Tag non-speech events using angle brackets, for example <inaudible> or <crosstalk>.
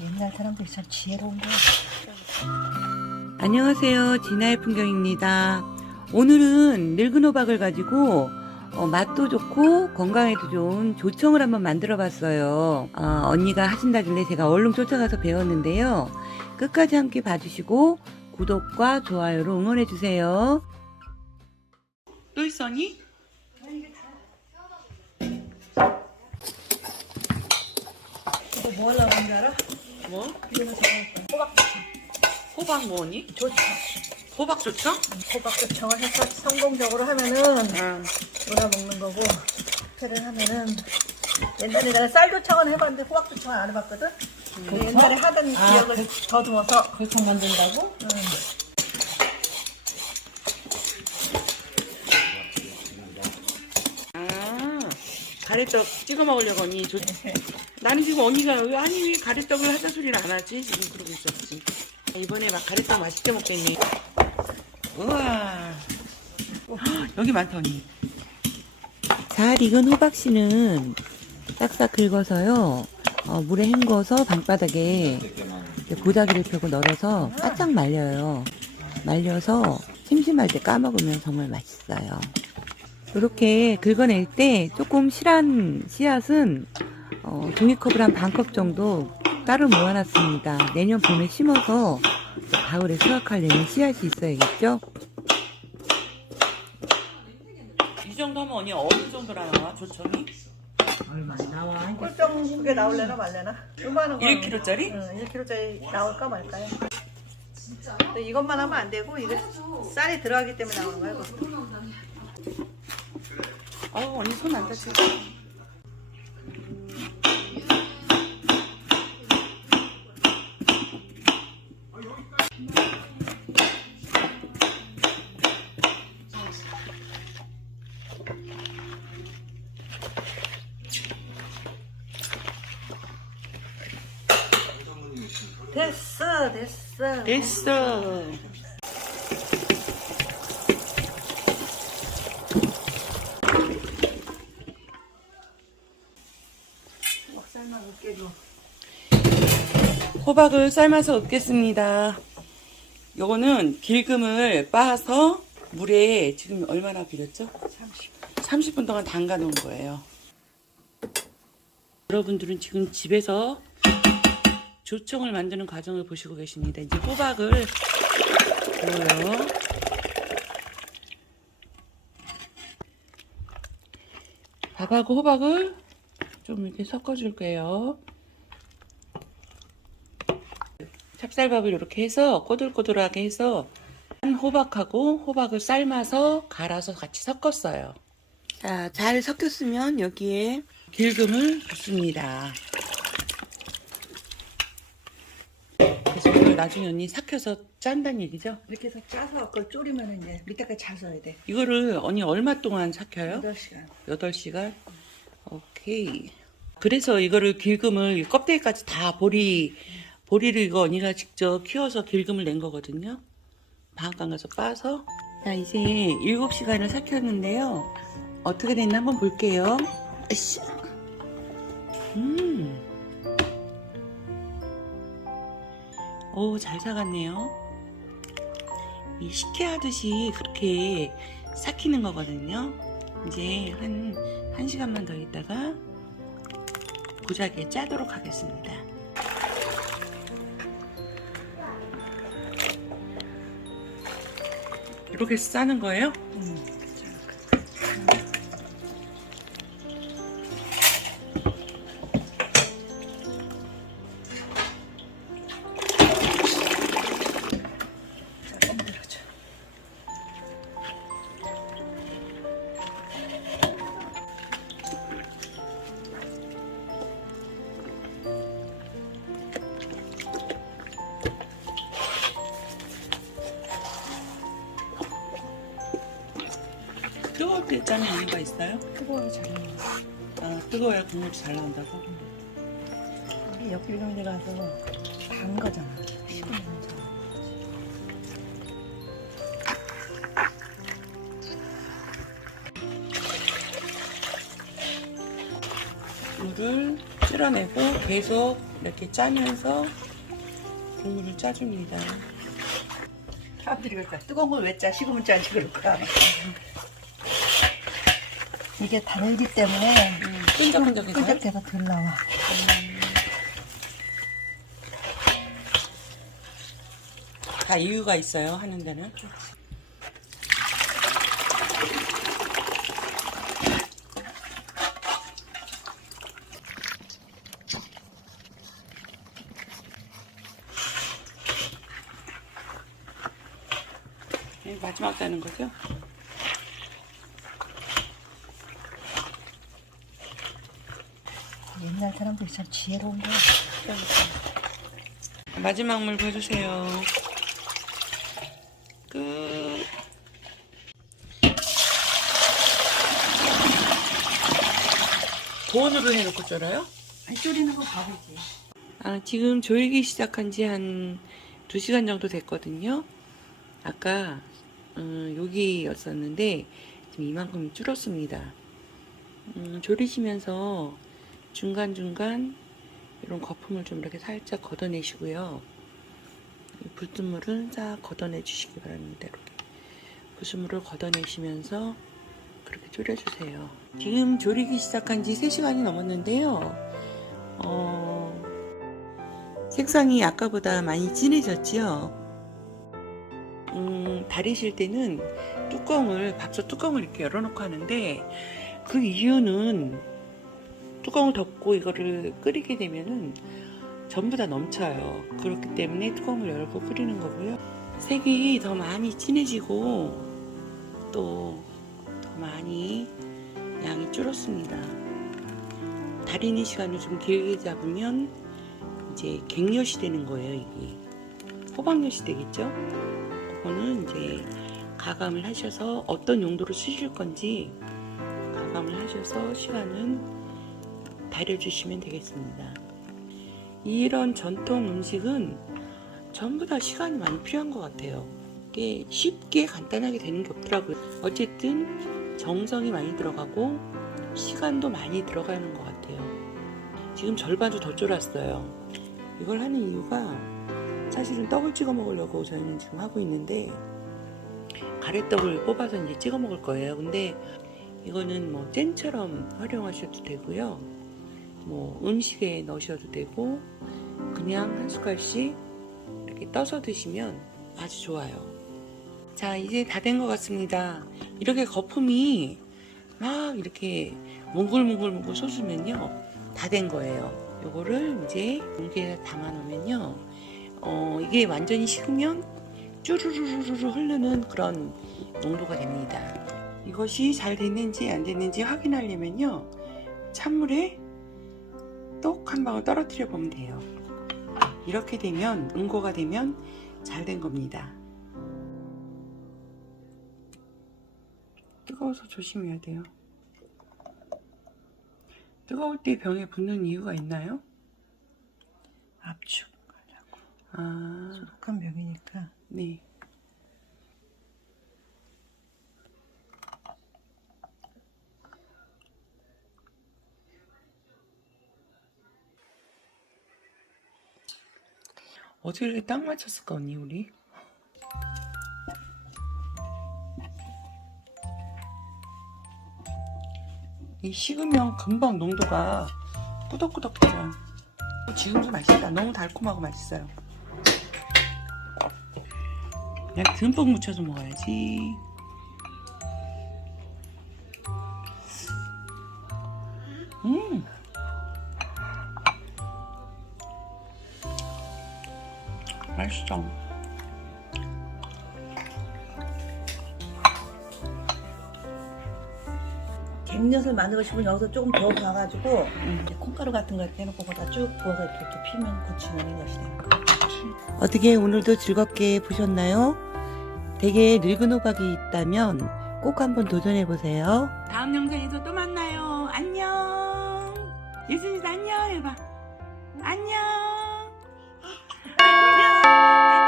옛날 사람들이 참 지혜로운 거야. 안녕하세요. 진아의 풍경입니다. 오늘은 늙은 호박을 가지고 어, 맛도 좋고 건강에도 좋은 조청을 한번 만들어 봤어요. 어, 언니가 하신다길래 제가 얼른 쫓아가서 배웠는데요. 끝까지 함께 봐주시고 구독과 좋아요로 응원해 주세요. 또 있어니? 이거 뭐 하려고 하는 줄 알아? 뭐? 이거는 저거 호박 호박 뭐니? 조청. 호박 조청? 호박 조청을 해서 성공적으로 하면은 응. 놀아 먹는 거고 회를 하면은 옛날에 내가 쌀 조청은 해봤는데 호박 조청은 안 해봤거든. 근데 옛날에 하던 기억을 더듬어서 골청 만든다고? 응. 아, 가래떡 찍어 먹으려고 언니 조... <laughs> 나는 지금 언니가 왜 아니 왜 가래떡을 하자 소리를 안 하지? 지금 그러고 있었지. 이번에 막 가래떡 맛있게 먹겠네. 우와. 헉, 여기 많다 언니. 잘 익은 호박씨는 싹싹 긁어서요. 어, 물에 헹궈서 방바닥에 보자기를 펴고 널어서 바짝 말려요. 말려서 심심할 때 까먹으면 정말 맛있어요. 이렇게 긁어낼 때 조금 실한 씨앗은 어, 종이컵을 한 반 컵 정도 따로 모아놨습니다. 내년 봄에 심어서 가을에 수확하려면 씨앗이 있어야겠죠? 이 정도 하면 언니 어느 정도나 나와? 조청이? 얼마 안 나와. 꿀정 그게 나올래나 말래나? 얼마나 1kg짜리? 응, 1kg짜리 나올까 말까요? 근데 이것만 하면 안 되고 이게 쌀이 들어가기 때문에 나오는 거야. 아우 언니 손 안 다쳐. 됐어, 됐어. 됐어. 호박을 삶아서 읊겠습니다. 요거는 길금을 빻아서 물에 지금 얼마나 비렸죠? 30. 30분 동안 담가 놓은 거예요. 여러분들은 지금 집에서 조청을 만드는 과정을 보시고 계십니다. 이제 호박을 넣어요. 밥하고 호박을 좀 이렇게 섞어줄게요. 찹쌀밥을 이렇게 해서 꼬들꼬들하게 해서 한 호박하고 호박을 삶아서 갈아서 같이 섞었어요. 자, 잘 섞였으면 여기에 길금을 붓습니다. 그래서 이걸 나중에 언니 삭혀서 짠다는 얘기죠? 이렇게 해서 짜서 그걸 졸이면 이제 밑에까지 잘 써야 돼. 이거를 언니 얼마 동안 삭혀요? 8시간. 8시간? 오케이. 그래서 이거를 길금을 이 껍데기까지 다 보리, 보리를 이거 언니가 직접 키워서 길금을 낸 거거든요. 방앗간 가서 빠서. 자, 이제 7시간을 삭혔는데요. 어떻게 됐나 한번 볼게요. 으쌰. 음. 오, 잘 사갔네요. 이 식혜하듯이 그렇게 삭히는 거거든요. 이제 한, 한 시간만 더 있다가 고자기에 짜도록 하겠습니다. 이렇게 싸는 거예요? 자, 짜는 이유가 있어요? 뜨거워야 잘 나와. 아, 뜨거워야 국물이 잘 나온다고? 우리 옆길 경대 가서 단 거잖아. 식으면 잘. 물을 쓸어내고 계속 이렇게 짜면서 국물을 짜줍니다. 사람들이 그럴까 뜨거운 걸 왜 짜? 식으면 짜지 그럴까 <laughs> 이게 달기 때문에 음, 끈적끈적해서 끈적해서 덜 나와 다 이유가 있어요 하는 데는. 네, 마지막 따는 거죠? 옛날 사람들이 참 지혜로운 거야 마지막 물 부어주세요. 끝. 보온으로 해놓고 쫄아요? 아니 졸이는 거 바보지 아, 지금 조이기 시작한 지 한 2시간 정도 됐거든요. 아까 음, 여기였었는데 지금 이만큼 줄었습니다. 음, 졸이시면서 중간중간 이런 거품을 좀 이렇게 살짝 걷어내시고요. 이 불순물은 싹 걷어내 주시기 바랍니다. 이렇게 불순물을 걷어내시면서 그렇게 졸여주세요. 지금 졸이기 시작한 지 3시간이 넘었는데요. 어, 색상이 아까보다 많이 진해졌지요. 음, 다리실 때는 뚜껑을 밥솥 뚜껑을 이렇게 열어놓고 하는데 그 이유는 뚜껑을 덮고 이거를 끓이게 되면은 전부 다 넘쳐요. 그렇기 때문에 뚜껑을 열고 끓이는 거고요. 색이 더 많이 진해지고 또 더 많이 양이 줄었습니다. 다리는 시간을 좀 길게 잡으면 이제 갱엿이 되는 거예요, 이게. 호박엿이 되겠죠? 그거는 이제 가감을 하셔서 어떤 용도로 쓰실 건지 가감을 하셔서 시간은 다려주시면 되겠습니다. 이런 전통 음식은 전부 다 시간이 많이 필요한 것 같아요. 쉽게 간단하게 되는 게 없더라고요. 어쨌든 정성이 많이 들어가고 시간도 많이 들어가는 것 같아요. 지금 절반도 더 졸았어요. 이걸 하는 이유가 사실은 떡을 찍어 먹으려고 저희는 지금 하고 있는데 가래떡을 뽑아서 이제 찍어 먹을 거예요. 근데 이거는 뭐 잼처럼 활용하셔도 되고요. 뭐 음식에 넣으셔도 되고 그냥 한 숟갈씩 이렇게 떠서 드시면 아주 좋아요. 자, 이제 다 된 것 같습니다. 이렇게 거품이 막 이렇게 몽글몽글몽글 솟으면요. 다 된 거예요. 요거를 이제 용기에 담아 놓으면요. 어, 이게 완전히 식으면 쭈루루루루 흐르는 그런 농도가 됩니다. 이것이 잘 됐는지 안 됐는지 확인하려면요. 찬물에 똑 한 방울 떨어뜨려 보면 돼요. 이렇게 되면 응고가 되면 잘 된 겁니다. 뜨거워서 조심해야 돼요. 뜨거울 때 병에 붙는 이유가 있나요? 압축하려고 아, 소독한 병이니까 네. 이렇게 딱 맞췄을까 언니 우리? 이 식으면 금방 농도가 꾸덕꾸덕해요. 지금도 맛있다. 너무 달콤하고 맛있어요. 그냥 듬뿍 묻혀서 먹어야지. 음. 맛있어. 갱엿을 만들고 싶으면 여기서 조금 더 봐가지고 음. 이제 콩가루 같은 거 이렇게 해놓고 거기다 쭉 부어서 이렇게 또 피면 고치는 것이 돼요 어떻게 오늘도 즐겁게 보셨나요? 댁에 늙은 호박이 있다면 꼭 한번 도전해 보세요. 다음 영상에서 또 만나요. 안녕. 예순이도 안녕 해봐. 안녕. Amen.